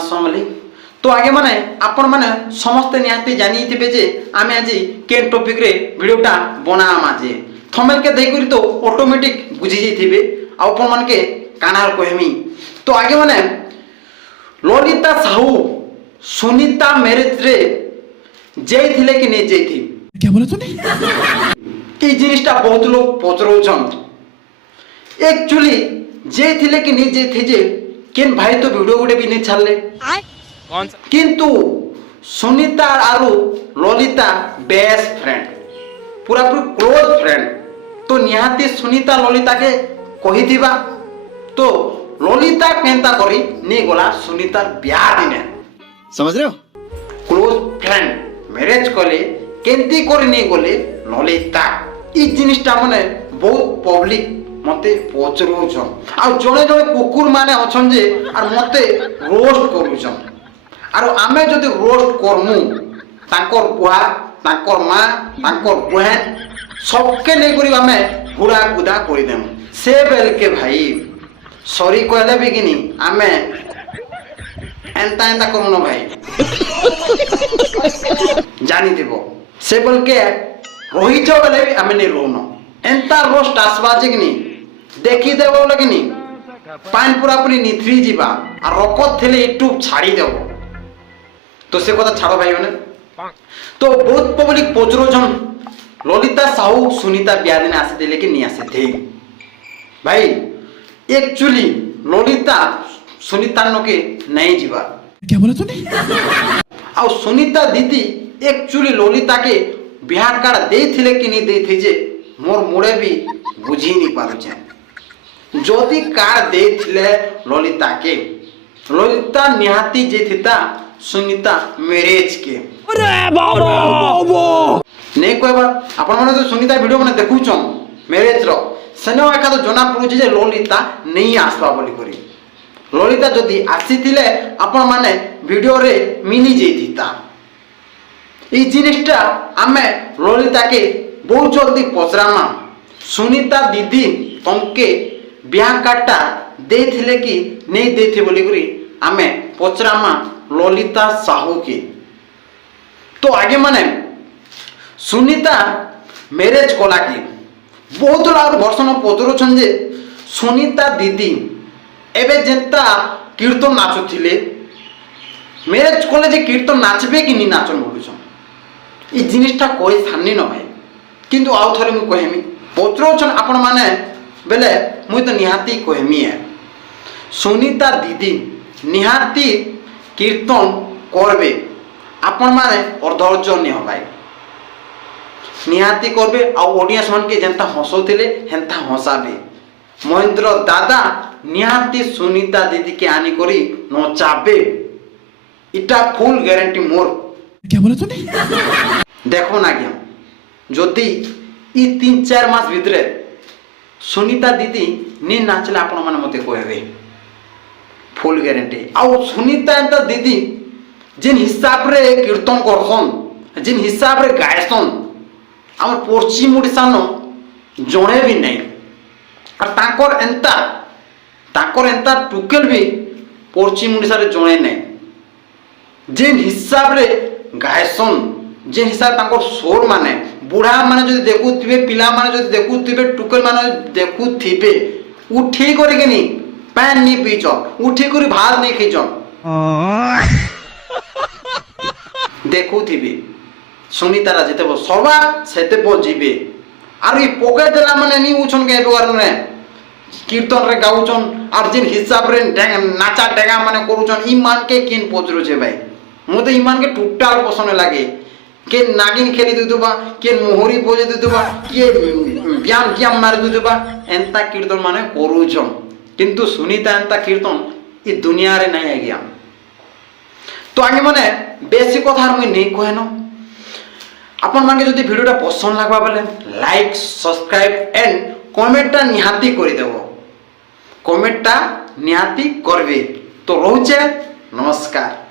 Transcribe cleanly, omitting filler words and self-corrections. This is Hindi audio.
समली तो आगे माने आपण माने समस्त निहाती जानी थिबे जे आमे आज केन टॉपिक रे वीडियोटा बनाम आज थंबनेल के देख करी तो ऑटोमेटिक बुझी जइथिबे आ आपण मान के कानार कहमी तो आगे माने ललिता साहू सुनीता मैरिज रे जइथिले कि नै जइथि क्या बोला तूने? ई जिनिसटा बहुत लोग पचरौछन एक्चुअली जइथिले कि नै जइथि जे केन भाई तो वीडियो गुडे भी नै छाड़ले कौन सा? किंतु सुनीता आरु ललिता बेस्ट फ्रेंड पूरा पूरी क्लोज फ्रेंड तो निहाती सुनीता ललिता के कही दिबा तो ललिता केनता करी नै गला सुनीता ब्याह दिने समझ रहे हो? क्लोज फ्रेंड मैरिज कले केनती करी नै गले ललिता ई जिनिसटा माने बहुत पब्लिक मते पचरौछन आ जणे जणे कुकुर माने अछन जे आर मते रोस्ट करूछन आरो आमे जदि रोस्ट करमु तांकर बुआ तांकर माँ तांकर बहन सबके नै करी आमे हुड़ा गुदा करि देमु से बेल के भाई सॉरी कहले भी किनी आमे एंता एंता करू न भाई जानी देबो से बेल के रही छ बेले भी आमे नै रोनो एंता रोस्ट आसबा जे किनी देखि देबो लगिनी पान पूरा पूरी निथरी जीवा आ रकत थेले यूट्यूब छाड़ी देबो तो से कथा छाड़ो भाई मैंने तो बहुत पब्लिक पचरो जन ललिता साहू सुनीता ब्याह दिन आसे देले कि नहीं आसे थे भाई एक्चुअली ललिता सुनीता नो के नहीं जीवा क्या बोला तूने? आ सुनीता दीदी एक्चुअली ललिता के ब्याह कार्ड देथिले कि नहीं देथि जे मोर मुड़े भी बुझी नहीं पारुछे जदि कार्ड देथिले ललिता के ललिता निहाती जे थिता सुनीता मैरिज के अरे बाबा नहीं कहबा आपण माने तो सुनीता वीडियो माने देखुछन मैरिज रो सेनो एका तो जना पड़ुछि जे ललिता नहीं आसबा बोली करी ललिता जदि आसीथिले आपण माने वीडियो रे मिनी जेथिता ई जिनिसटा आमे ललिता के बहुत जल्दी पचरामा सुनीता दीदी तमके ब्याह कार्डटा देथिले कि नहीं देथि बोली करी आमे पचरामा ललिता साहू की तो आगे माने सुनीता मैरिज कला की बहुत लाग वर्षन पचरुछन जे सुनीता दीदी एबे जेंता कीर्तन नाचुथिले मैरिज कले जे कीर्तन नाचबे कि नि नाचन बोलुछन ई जिनिसटा कोई थान्नी न भाई किंतु आउ थरे मु कहमी पचरुछन आपण माने बेले मु तो निहाती कहमी है सुनीता दीदी निहाती कीर्तन करबे आपण माने अर्धर्ज नि हो भाई निहाती करबे आ ऑडियंस मान के जनता हसोथिले हेंता हसाबे महेंद्र दादा निहाती सुनीता दीदी के आनी करी नचाबे इटा फुल गारंटी मोर क्या बोला तूने? देखो ना गया जदि ई 3-4 मास भितरे सुनीता दीदी नि नाचले आपण माने मते कहबे फुल गारंटी आउ सुनीता एंता दीदी जिन हिसाब रे कीर्तन करसन जिन हिसाब रे गायसन हमर पश्चिम ओडिसानो जणे भी नहीं और ताकर एंता टुकेल भी पश्चिम ओडिसा रे जणे नहीं जिन हिसाब रे गायसन जिन हिसाब ताकर सोर माने बुढ़ा माने जदि देखुथिबे पिला माने जदि देखुथिबे टुकेल माने देखुथिबे उठी करके नहीं पैन नहीं पीच उठी कर भात नहीं खींच देखु थी सुनीतारा जिते सभा सेते जीवे आर ये पके देला माने नहीं उछन के प्रकार ने कीर्तन रे गाउछन आर जिन हिसाब रे नाचा डेगा माने करूछन ई मान के किन पचरो छे भाई मोते ई मान के टोटल पसंद लागे के नागिन खेली दुदुबा के मोहरी बजे दुदुबा के ब्याम ब्याम मार दुदुबा एंता कीर्तन माने करूछन किंतु सुनीता एंता कीर्तन ये दुनिया रे नहीं गया तो आगे माने बेसी कथा मुई नहीं कहनो अपन माने जदि वीडियोटा पसंद लागबा बोले लाइक सब्सक्राइब एंड कमेंटटा निहाती करि देबो कमेंटटा निहाती करबे तो रहउचे नमस्कार।